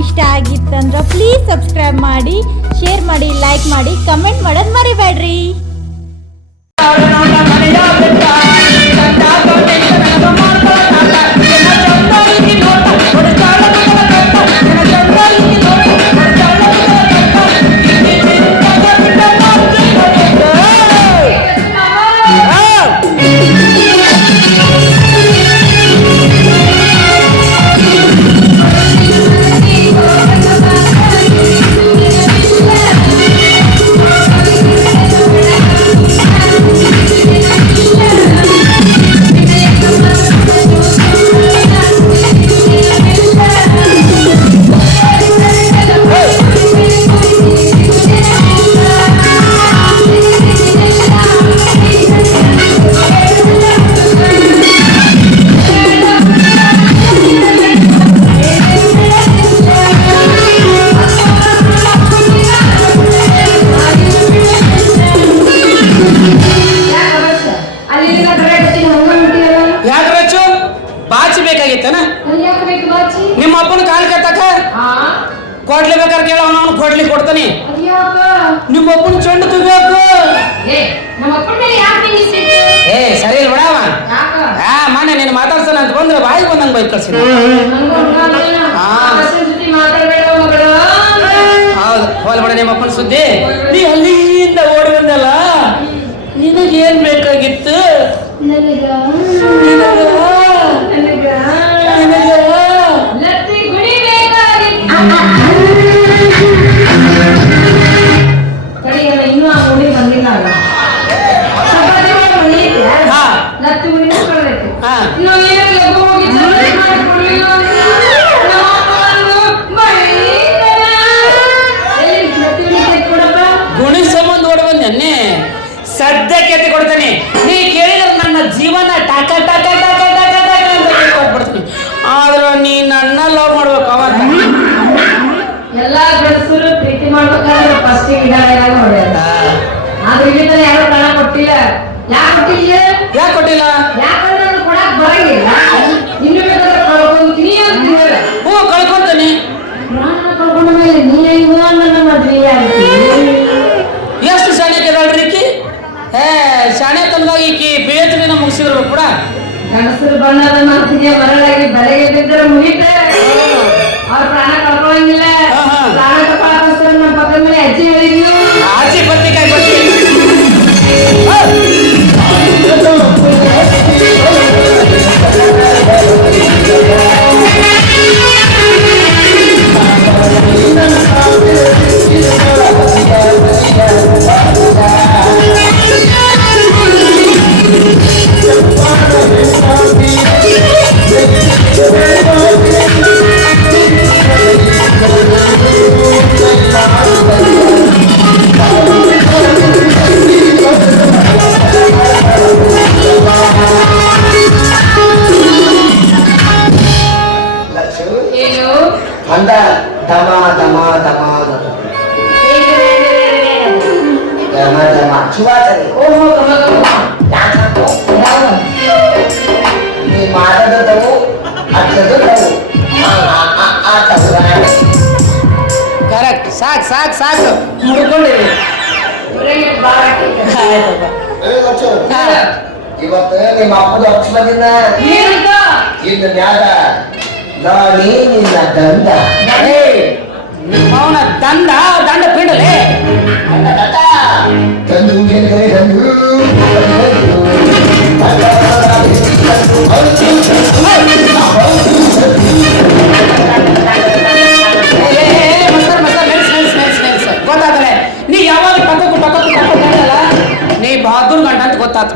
ಇಷ್ಟ ಆಗಿತ್ತಂದ್ರೆ please subscribe ಮಾಡಿ, share ಮಾಡಿ, ಲೈಕ್ ಮಾಡಿ, ಕಮೆಂಟ್ ಮಾಡೋದು ಮರಿಬೇಡ್ರಿ. ನಿಮ್ಮ ಅಪ್ಪನ ಕಾಲ್ ಕತ್ತಕ ಕೊಡ್ಲಿ ಬೇಕಾದ್ರೆ ಕೇಳ ಅವನು ಕೊಡ್ಲಿ ಕೊಡ್ತಾನೆ. ನಿಮ್ಮ ಅಪ್ಪನ ಚೆಂಡು ತಗೋಬೇಕು. ಏ ಸರಿ ಇಲ್ಲ ಬಿಡವ. ಮನೆ ನೀನು ಮಾತಾಡ್ತಾನ ಅಂತ ಬಂದ್ರೆ ಬಾಯಿಗೆ ಬಂದಂಗೆ ಬೈಕ್ ಕಳ್ಸಿ. ಹೌದು ಹೋಲ್ ಬಿಡ ನಿಮ್ಮ ಅಪ್ಪನ ಸುದ್ದಿ. ನೀ ಅಲ್ಲಿಂದ ಓಡಿ ಬಂದಲ್ಲ, ನಿನಗೇನ್ ಬೇಕಾಗಿತ್ತು? ಇನ್ನೂ ಆ ಹುಡುಗಿ ಬಂದಿಲ್ಲ. ಲತ್ತಿ ಹುಡುಗಿ ಕಳ್ಬೇಕು. ಗುಣಿ ಸಂಬಂಧ ಓಡಿ ಬಂದೆ ಸದ್ಯಕ್ಕೆ ಎತ್ತಿ ಕೊಡ್ತೇನೆ. ನೀ ಕೇಳಿದ್ರೆ ನನ್ನ ಜೀವನ ಟಾಕ ಟಾಕ ಟಾಕ ಟಾಕ ಟಾಕ ಅಂತ ಕೊಟ್ಬಿಡ್ತೀನಿ. ಆದ್ರೆ ನೀ ನನ್ನ ಲವ್ ಮಾಡ್ಬೇಕು ಅವಂತ. ಎಲ್ಲಾ ಗಂಡಸರು ಪ್ರೀತಿ ಮಾಡ್ಬೇಕಾದ್ರೆ ಫಸ್ಟ್ ಗಿಡ ಹೊಡೆಯಲ್ಲ. ಆದ್ರೆ ಇಲ್ಲಿ ತನ ಯಾರು ಪ್ರಾಣ ಕೊಟ್ಟಿಲ್ಲ. ಯಾಕೆ ಕೊಟ್ಟಿಲ್ಲ? ಯಾಕಂದ್ರೆ ನಾನು ಕೊಡಕ್ ಬರಂಗಿಲ್ಲ. ಇನ್ನು ಬೇಕಾದ್ರೆ ಕಳ್ಕೊಂತೀನಿ ಅಂತ. ಹ್ಞೂ ಕಳ್ಕೊಂತೀನಿ. ನಾನು ಕಳ್ಕೊಂಡ ಮೇಲೆ ನೀ ಹೆಂಗ ನನ್ನ ಮದ್ವೆ ಆಗ್ತೀನಿ? ಎಷ್ಟು ಶಾಣೆ ಕೇಳ್ರಿ ಈಕಿ. ಶಾಣೆ ತಂದಾಗ ಈಕಿ PhD ಮುಗಿಸಿದ್ರು ಕೂಡ. ಗಂಡಸರು ಬಣ್ಣದ ಮಾತಿಗೆ ಮರಳಾಗಿ ಬಲೆಗೆ ಬಿದ್ದರೆ ಮುಗಿತೆ. ಅವ್ರ ಪ್ರಾಣ ಕಳ್ಕೊಳ್ಳಂಗಿಲ್ಲ. ಪ್ರಾಣ ತಪ್ಪಾಕೋಸ್ಕರ ನಮ್ಮ ಪಕ್ಕದ ಮೇಲೆ ಅಜ್ಜಿ ಹೇಳಿದ್ಲು. ಆಚೆ ಬತ್ತಿಕಾಯಿ ಬತ್ತಿ ಅಂದ ತಮ ತಮ ತಮ ತಮ ತಮ ಚುವಾಚನೆ. ಓಹೋ ತಮ ನೀ ಮಾಡದವು ಅಚ್ಚದವು ಕರೆಕ್ಟ್. ಸಾಕು ಸಾಕು ಸಾಕು ಮುಡ್ಕೊಂಡಿರಿ. ಇವತ್ತು ನಿಮ್ಮ ಅಪ್ಪದ ಅಕ್ಷ ಬಂದಿನ ಇನ್ನು ಮ್ಯಾಗ ನಾನೇ ನಿನ್ನ ದಂಡ. ಅವನ ದಂಡ ದಂಡ ಪಿಂಡಲೇ ದಂಡು ಗೆಲ್ದರೆ ದಂಡು ಗೊತ್ತಾಗಲ್ಲ. ನೀ ಯಾವಾಗ ಟಕ್ಕು ಟಕ್ಕು ಟಕ್ಕಲ್ಲ ನೀ ಬಹದ್ದೂರ್ ಗಂಡ ಅಂತ ಗೊತ್ತಾತು.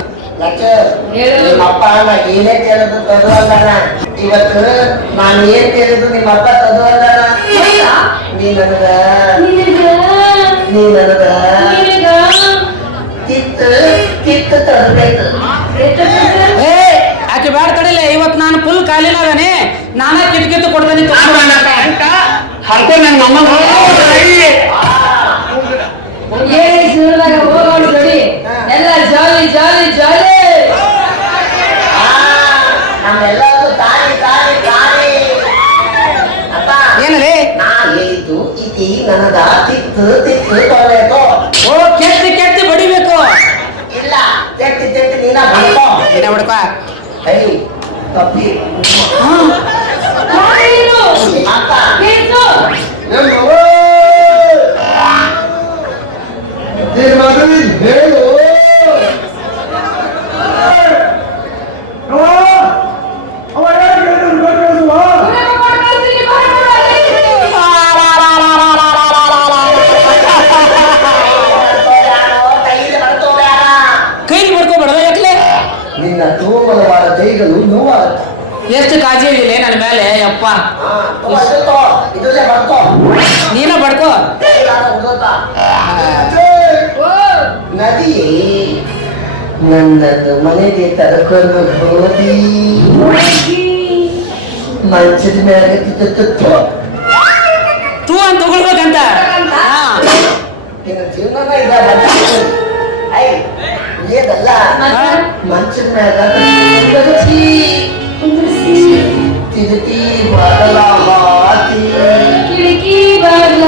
ನಿಮ್ಮಪ್ಪ ನಾ ಏನೇ ಕೇಳಿದ್ರು ತದು ಅಂದಾನ. ಇವತ್ತು ನಾನು ಏನ್ ಕೇಳಿದ್ರು ನಿಮ್ಮಪ್ಪ ತದು ಅಂದಾನ. ನೀ ನನಗ ಕಿತ್ತು ತರಬೇಕು. ಆಕೆ ಬ್ಯಾಡ ತಡಿಲ್ಲ. ಇವತ್ತು ನಾನು ಫುಲ್ ಕಾಲಿನಾಗನೆ ನಾನೇ ಕಿತ್ತು ಕೊಡ್ತೇನೆ. ಎಲ್ಲ ಜಾಲಿ ಜಾಲಿ ಜಾಲಿ. ನಮ್ಮೆಲ್ಲರೂ ತಾಳಿ ತಾಳಿ ತಾಳಿ. ಅಪ್ಪ ಏನಲೇ ನಾ ಇತಿ ನನಗ ತಿತ್ತು ತಿತ್ತು ತೊಳೆದು ಓ ಕೆತ್ತಿ ಕೆತ್ತಿ ಬಡಿಬೇಕು. ಇಲ್ಲ ತೆಟ್ಟಿ ತೆಟ್ಟಿ ನೀನ ಬಂದೋ ಏನ ಬಿಡ್ಕ ಐ ತಪ್ಪಿ ಅಕ್ಕ ಹೇಳು ಕೈಲಿ ಬಡ್ಕೋಬೇಡ ಯಾಕಲೆ ನಿನ್ನ ತೋಮಲವಾದ ಕೈಗಳು ನೋವಾಗುತ್ತೆ. ಎಷ್ಟು ಕಾಳಜಿ ಇಲ್ಲ ನನ್ನ ಮೇಲೆ ಯಪ್ಪ. ಇದಲ್ಲೇ ಬರ್ಕೋ ನೀನ ಬಡ್ಕೋ. ನದಿ ನನ್ನನ್ನು ಮನೆಗೆ ತರಕೊಂಡು ಹೋದಿ ಮಂಚದ ಮೇಲೆ ತಿತ್ತು ತೂ ಅಂತ ತಗೊಳ್ಬೇಕಂತ. ನಿನ್ನ ಜೀವನ ಏದಲ್ಲ ಮಂಚದ ಮೇಲೆ ತಿರುತಿ ಬದಲ ಹಾಕಿ ಕಿಟಕಿ ಬಾಗ್ಲ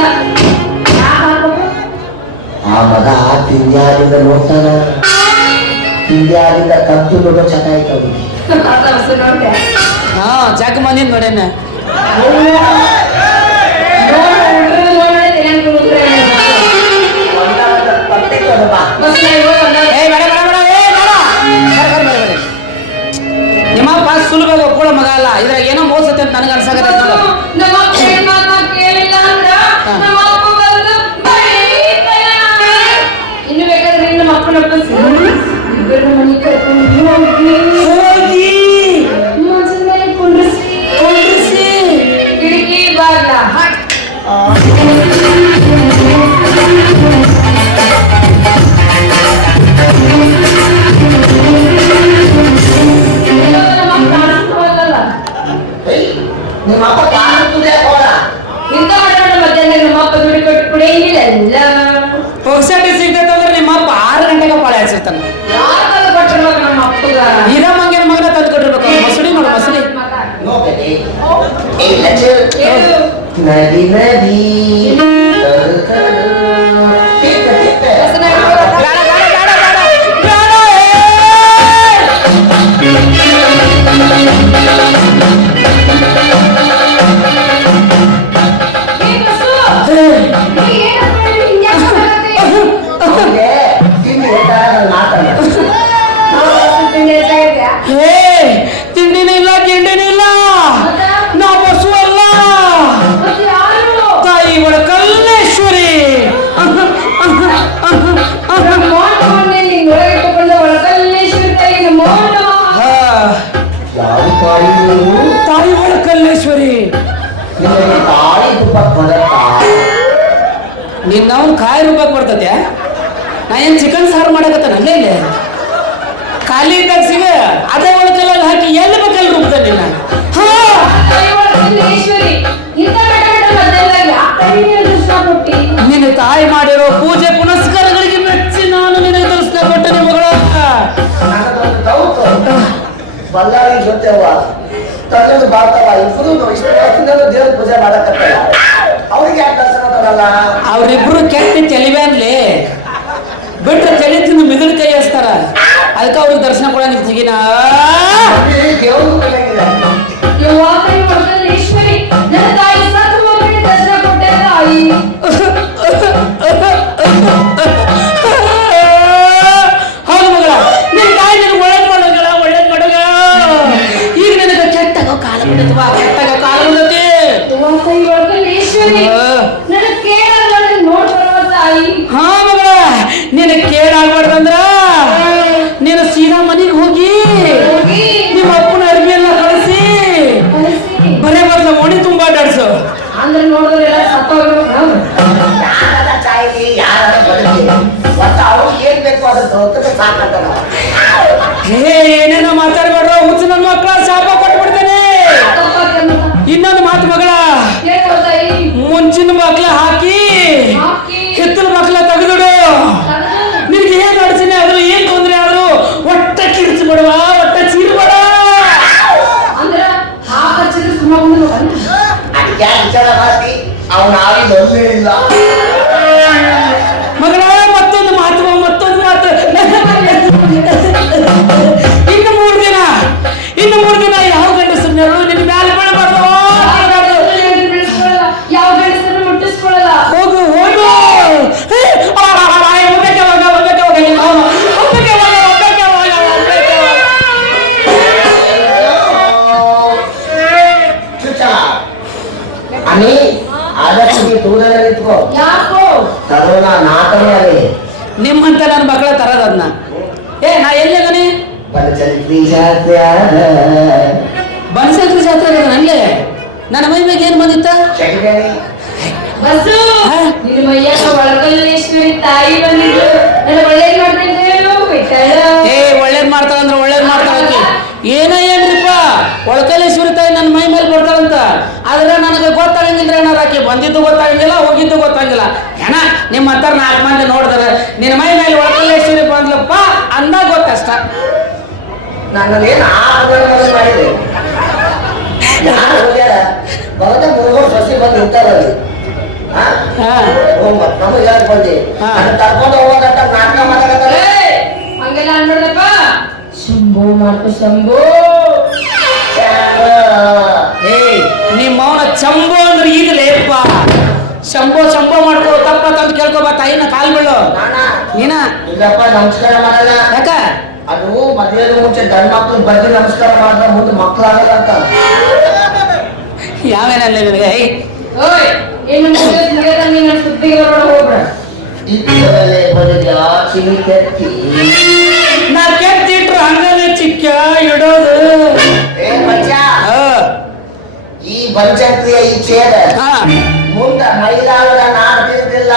ಆ ಮಗ ತಿಂದ್ಯಾರಿಂದ ನೋಡ್ತಾನ, ತಿಂದ್ಯಾರಿಂದ ಕತ್ತು ನೋಡೋ ಚಟ ಆಯ್ತವ. ಹಾ ಜಾಕ ಮಂದಿನ ನೋಡೇನ. ನಿಮ್ಮಪ್ಪ ಸುಲಭ ಕೂಡ ಮಗ ಅಲ್ಲ, ಇದ್ರಾಗ ಏನೋ ಮೋಸತ್ತೆ ಅಂತ ನನಗೆ ಅನ್ಸಾಕತ್ತೆ ನೋಡು. ಇನ್ನು ಬೇಕಾದ್ರೆ ಇನ್ನು ಮಕ್ಕಳ ಮನೆ ಕರ್ಕೊಂಡು ಹೋಗಿ ಕುಂಡ್ರಿಸಿ ಕಿಟಕಿ ಬಾಗ್ಲ ನಿಮ್ಮ ಅಪ್ಪ ಕಾಣುತ್ತದೆ ಹೋದ ಇಂಥ ಮಾಡೋಣ ಮಧ್ಯಾಹ್ನ ನಮ್ಮ ಅಪ್ಪ ದುಡ್ಡು ಕೊಟ್ಟು ಕುಡಿಯಂಗಿಲ್ಲ ಪೊಗ್ಸಟ್ಟಿ ಸಿಗ್ತೈತೆ ಅಂದ್ರೆ ನಿಮ್ಮ ಅಪ್ಪ 6 ಗಂಟೆಗೆ ಪಾಳೆ ಹಚ್ಚಿರ್ತಾನೆ. ಯಾರು ಕೊಟ್ಟಿರ್ಬೇಕು ನಮ್ಮ ಅಪ್ಪಗ ಇದ ಮಂಗನ ಮಗನ ತಂದು ಕೊಟ್ಟಿರ್ಬೇಕು. ಮಸೂಡಿ ನೋಡು ಮಸೂಡಿ. ನೋಕದೆ ಇಲ್ಲ ನದಿ ನದಿ ತರು ತರು ತಿಕ್ಕ ತಿಕ್ಕ ಬೇಡ ಬೇಡ ಬೇಡ ಬೇಡ ಬೇಡ ತಿಂಡಿ ಮಾತಾಡ ಹೇ ತಿಂಡಿನ ಇಲ್ಲ ಗಿಂಡಿನ ಇಲ್ಲ, ನಾ ಬಸು ಅಲ್ಲ, ತಾಯಿ ಒಳಕಲ್ಲೇಶ್ವರಿ. ಯಾವ ತಾಯಿ ತಾಯಿ ಒಳಕಲ್ಲೇಶ್ವರಿ. ನಿಮಗೆ ತಾಳಿ ತುಪ್ಪ ಬರತ್ತಾ? ನಿನ್ನವನ್ ಕಾಯಿ ರೂಪಕ್ಕೆ ಬರ್ತದೆ. ನಾ ಏನ್ ಚಿಕನ್ ಸಾರು ಮಾಡಕತ್ತಾನ ಅಲ್ಲೇ ಇಲ್ಲ, ಖಾಲಿ ಇದ್ದಾಗ ಸಿಗ ಅದೇ ಒಳಕಲ್ಲಲ್ಲಿ ಹಾಕಿ ಎಲ್ಲಿ ಬೇಕಲ್ಲಿ ರೂಪದ ನಿನ್ನ. ನಿನ್ನ ತಾಯಿ ಮಾಡಿರೋ ಪೂಜೆ ಪುನಸ್ಕಾರಗಳಿಗೆ ಮೆಚ್ಚಿ ನಾನು ನಿನಗೆ ದರ್ಶನ ಕೊಟ್ಟೆ ಮಗಳ. ನನ್ನದೊಂದು ಡೌಟ್, ಬಳ್ಳಾರಿ ಜೊತೆವ ತಗೊಂಡು ಬಾಳ್ತಾವ ಇಬ್ಬರು ಇಷ್ಟು ವರ್ಷದಿಂದ ದೇವ್ರ ಪೂಜೆ ಮಾಡಕತ್ತಲ್ಲ, ಅವ್ರಿಗೆ ಯಾಕೆ ದರ್ಶನ ತಗೊಳ್ಳಲ್ಲ? ಅವ್ರಿಬ್ರು ಕೆಟ್ಟ ತೆಲಿಬ್ಯಾನ್ಲಿ ಬಿಟ್ರೆ ತಲೆ ತಿಂದು ಮಿದುಳು ಕೈ ಹಚ್ತಾರ, ಅದಕ್ಕೆ ಅವ್ರಿಗೆ ದರ್ಶನ ಕೊಡಂಗಿಲ್ಲ ತೆಗಿನ. ದೇವ್ರು ಬೆಳಗಿಲ್ಲ. ಹೌದು ಮಗಳ, ನಿನ್ನ ತಾಯಿ ನನಗೆ ಒಳ್ಳೇದ್ ಮಾಡೋಗಳ ಒಳ್ಳೇದ್ ಮಾಡೋಗ. ಈಗ ನನಗೆ ಕೆಟ್ಟಾಗ ಕಾಲ ಬಿಡುತ್ತವಾ, ಕೆಟ್ಟಾಗ ಕಾಲ ಬಿಡುತ್ತೆ. ಹಾ ಮಗಳ, ನಿನಗೆ ಕೇಳಾಗ್ಬಾರ್ದಂದ್ರ ನೀನು ಸೀದಾ ಮನೆಗೆ ಹೋಗಿ ನಿಮ್ಮ ಅಪ್ಪನ ಅರ್ಬಿ ಎಲ್ಲ ಕಳಿಸಿ ಬರೇ ಬದಲ ಓಣಿ ತುಂಬಾ ಅಡ್ಡಾಡ್ಸು. ಅಂದ್ರೆ ನೋಡಿದ್ರೆ ಯಾರ ಚಾಯ್ಲಿ ಯಾರ ಬದುಕಿ ಒಟ್ಟು ಅವ್ರಿಗೆ ಏನ್ ಬೇಕು ಅದ್ರ ತೋಟಕ್ಕೆ ಸಾಕಂತ ನಾವು. ಹೇ ಏನೇನೋ ಮಾತಾಡ್ಬೇಡ್ರ, ಹುಚ್ಚು ನನ್ನ ಮಕ್ಕಳ ಶಾಪ ಕೊಟ್ಬಿಡ್ತೇನೆ. ಇನ್ನೊಂದು ಮಾತು ಮಗಳ, ಮುಂಚಿನ ಮಕ್ಳ ಹಾಕಿ ಹಿತ್ತಲ ಮಕ್ಳ ತೆಗೆದಿಡು. ನಿನ್ಗೆ ಏನ್ ಅಡಚಣೆ ಆದ್ರು ಏನ್ ತೊಂದ್ರೆ ಆದ್ರು ಒಟ್ಟ ಕಿರ್ಚು ಬಿಡುವ, ಒಟ್ಟ ಚೀರು ಬೇಡ. ಅದಕ್ಕೆ ವಿಚಾರ ಮಾಡಿ ಅವನ ಆಗಿ ಬಂದೇ ಇಲ್ಲ. ಮಗಳ ಮತ್ತೊಂದು ಮಾತು ಇನ್ನು ಮೂರು ದಿನ ಯಾವ ಗಂಡಸರು ನಿನ್ನ ಮ್ಯಾಲ ಬೀಳಬಾರ್ದು. ಯಾವ ಗಂಡಸನ್ನು ಮುಟ್ಟಿಸ್ಕೊಳ್ಳಲ್ಲ. ಹೋಗು आणि ಆದಷ್ಟು ದೂರನೇ ನಿಂತ್ಕೋ. ಯಾಕೋ ತರೋಣ ನಾಟನೇ ಅಲ್ಲಿ ನಿಮ್ಮಂತ ನನ್ನ ಮಕ್ಕಳ ತರದನ್ನ ನಾ ಎಲ್ಲಿಗನೆ ಬನಶಂಕರಿ ಜಾತ್ರೆ ಬನಶಂಕರಿ ಜಾತ್ರೆ ನನಗೆ ನನ್ನ ಮೈ ಮೇಲೆ ಏನು ಬಂದಿತ್ತ ಚಕ್ರಿ ಬಸ್ಸು ನಿನ್ನ ಮೈಯಾಗ ಒಳಗಲ್ಲೇಶ್ವರಿ ತಾಯಿ ಬಂದಿದ್ದು ನನ್ನ ಒಳ್ಳೇದ್ ಮಾಡ್ತಿದ್ದೇನು ಬಿಟ್ಟಳ. ಒಳ್ಳೇದ್ ಮಾಡ್ತಾಳಂದ್ರೆ ಒಳ್ಳೇದ್ ಮಾಡ್ತಾಳಕ್ಕೆ ಏನ್ರಿಪ್ಪ ಒಳಕಲೇಶ್ವರಿ ತಾಯಿ ನನ್ನ ಮೈ ಮೇಲೆ ಬರ್ತಾಳಂತ. ಆದ್ರೆ ನನಗೆ ಗೊತ್ತಾಗಂಗಿಲ್ಲ ಏನಾರ ಆಕೆ ಬಂದಿದ್ದು ಗೊತ್ತಾಗಂಗಿಲ್ಲ ಹೋಗಿದ್ದು ಗೊತ್ತಾಗಿಲ್ಲ. ನಿಮ್ಮ ಹತ್ತಾರ 4 ಮಂದಿ ನೋಡಿದ್ರೆ ನಿನ್ನ ಮೈ ಮೇಲೆ ಒಳಕಲೇಶ್ವರಿ ಬಂದ್ಲಪ್ಪ ಅಂದಾಗ ಗೊತ್ತಷ್ಟ. ನನ್ನೇನು ಮಾಡಿದೆ ಯಾರು ಹೋಗ್ಯಾರ ಬರದ 3 ಸಸಿ ಬಂದು ನಿಂತಾರಲ್ಲಿ ನಮಗೆ ಯಾರು ಬಂದಿ ಕರ್ಕೊಂಡು ಹೋಗೋದಟ್ಟ ನಾಟಕ ಮಾಡಕತ್ತಾರೆ. ಹಂಗೆಲ್ಲ ಅನ್ಬಿಡ್ದಪ್ಪ. ಶಂಭೋ ಮಾಡ್ಕೊ ಶಂಭೋ. ನಿಮ್ಮ ಅವನ ಚಂಬೋ ಅಂದ್ರೆ ಈಗಲೇಪ್ಪ ಶಂಭೋ ಮಾಡ್ಕೋ ತಪ್ಪ ತಂದು ಕೇಳ್ಕೊಬ ತಾಯಿನ ಕಾಲ್ ಬೀಳು ನೀನ. ಇಲ್ಲಪ್ಪ ನಮಸ್ಕಾರ ಮಾಡಲ್ಲ. ಯಾಕ ಅದು ಮದುವೆಗೆ ಮುಂಚೆ ಗಂಡ ಮಕ್ಳು ಬಂದು ನಮಸ್ಕಾರ ಮಾಡಿದ್ರೆ ಮುಂದೆ ಮಕ್ಳಾಗಲ್ಲ ಅಂತ. ಯಾವೇನಲ್ಲ ನಿನಗೆ ಓಯ್ ಇನ್ನು ಮುಗಿದ ನಿನ್ನ ಸುದ್ದಿಗೆ ಬರೋಣ ಹೋಗ್ಬೇಡ. ಇತ್ತಲೇ ಬರೆದ ಚಿನಿ ಕೆತ್ತಿ ನಾ ಕೆತ್ತಿಟ್ರು ಹಂಗನೇ ಚಿಕ್ಕ ಇಡೋದು. ಏ ಬಚ್ಚ ಈ ಬನಶಂಕರಿಯ ಈ ಚೇರ ಮುಂದ ಮೈಲಾಳದ ನಾಡ್ತಿರ್ತಿಲ್ಲ.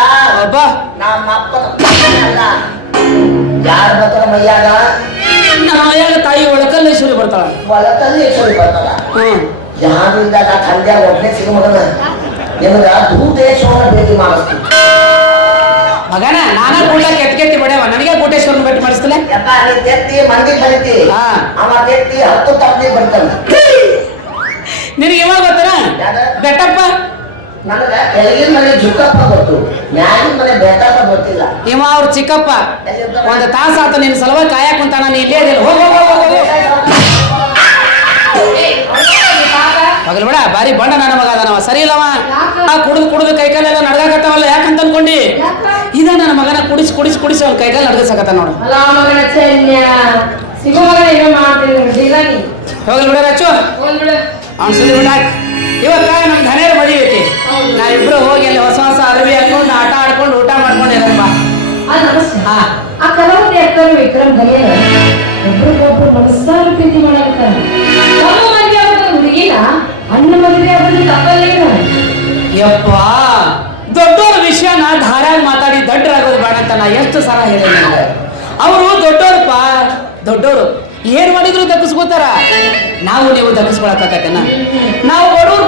ನಮ್ಮ ಅಪ್ಪನ ಅಲ್ಲ ಯಾರ ಬರ್ತಾರ ಮೈಯಾಗ ನಮ್ಮ ಮೈಯಾಗ ತಾಯಿ ಒಳಕಲ್ಲೇಶ್ವರಿ ಬರ್ತಾಳ. ಒಳಕಲ್ಲೇಶ್ವರಿ ಬರ್ತಾಳ. ಯಾರಿಂದ ನಾ ತಂದೆಯಾಗ ಒಬ್ಬನೇ ಸಿಗಮಗನ ನಿಮಗ ಭೂತೇಶ್ವರನ ಭೇಟಿ ಮಾಡಿಸ್ತೀನಿ. ಮಗನ ನಾನ ಕೂಟ ಕೆತ್ತಿ ಬಡ್ಯವ ನನಗೆ ಕೋಟೇಶ್ವರನ ಭೇಟಿ ಮಾಡಿಸ್ತಿಲ್ಲ. ಯಪ್ಪ ನೀ ತೆತ್ತಿ ಮಂದಿ ಬರೀತಿ ಅವ ತೆತ್ತಿ 10 ತಪ್ಪಿ ಬರ್ತಾನ. ನಿನಗೆ ಯಾವಾಗ ಗೊತ್ತಾರ ಬೆಟ್ಟಪ್ಪ? ನನಗ ಕೆಳಗಿನ ಮನೆ ಜುಕ್ಕಪ್ಪ ಗೊತ್ತು, ಮ್ಯಾಲಿನ ಮನೆ ಬೆಟ್ಟಪ್ಪ ಗೊತ್ತಿಲ್ಲ. ಇವ ಅವ್ರ ಚಿಕ್ಕಪ್ಪ ಒಂದು ತಾಸ ಆತ ನಿನ್ನ ಸಲುವಾಗಿ ಕಾಯಕ್ ಕುಂತಾನ. ನೀ ಇಲ್ಲೇ ಅದಿಲ್ಲ ಹೋಗ ಮಗಲ್ ಬೇಡ ಬಾರಿ ಬಂಡ ನನ್ನ ಮಗ ಅದನವ ಸರಿ ಇಲ್ಲವ. ಕುಡಿದು ಕೈಕಾಲೆಲ್ಲ ನಡ್ಗಾಕತ್ತಾವಲ್ಲ ಯಾಕಂತ ಅನ್ಕೊಂಡಿ? ಇದ ನನ್ನ ಮಗನ ಕುಡಿಸಿ ಅವ್ನ ಕೈಕಾಲು ನಡ್ಗಸಕತ್ತ ನೋಡು. ಹೋಗಲ್ ಬಿಡ ರಚ್ಚು ಅವ್ನ ಸುದ್ದಿ ಬಿಟ್ಟಾಕ್. ಇವತ್ತ ನಮ್ ಧನೇರ ಮದುವೆ ಐತಿ. ನಾವಿಬ್ರು ಹೋಗಿ ಅಲ್ಲಿ ಹೊಸ ಅರವಿ ಹಾಕೊಂಡು ಆಟ ಆಡ್ಕೊಂಡು ಊಟ ಮಾಡ್ಕೊಂಡು ಇರಪ್ಪ. ಆ ಕಲಾವತಿ ಅಕ್ಕರು ವಿಕ್ರಮ್ ಧನೇರ ಒಬ್ರಿಗೊಬ್ರು ಮನಸ್ಸಾರು ಪ್ರೀತಿ ಮಾಡಾಕತ್ತಾರ. ನಮ್ಮ ಮದುವೆ ಆಗೋದು ಹುಡುಗಿನ ಅಣ್ಣ ಮದುವೆ ಆಗೋದು ತಪ್ಪಲ್ಲೇನ? ಯಪ್ಪ ದೊಡ್ಡೋರ ವಿಷಯನ ಧಾರಾಗಿ ಮಾತಾಡಿ ದಡ್ಡರಾಗೋದು ಬೇಡ ಅಂತ ನಾ ಎಷ್ಟು ಸಲ ಹೇಳಿದೆ. ಅವರು ದೊಡ್ಡೋರು ಏನ್ ಮಾಡಿದ್ರು ದಕ್ಕಿಸ್ಕೋತಾರ. ನಾವು ನೀವು ದಕ್ಕಿಸ್ಕೊಳಕತ್ತೇನ? ನಾವು ಬಡವ್ರು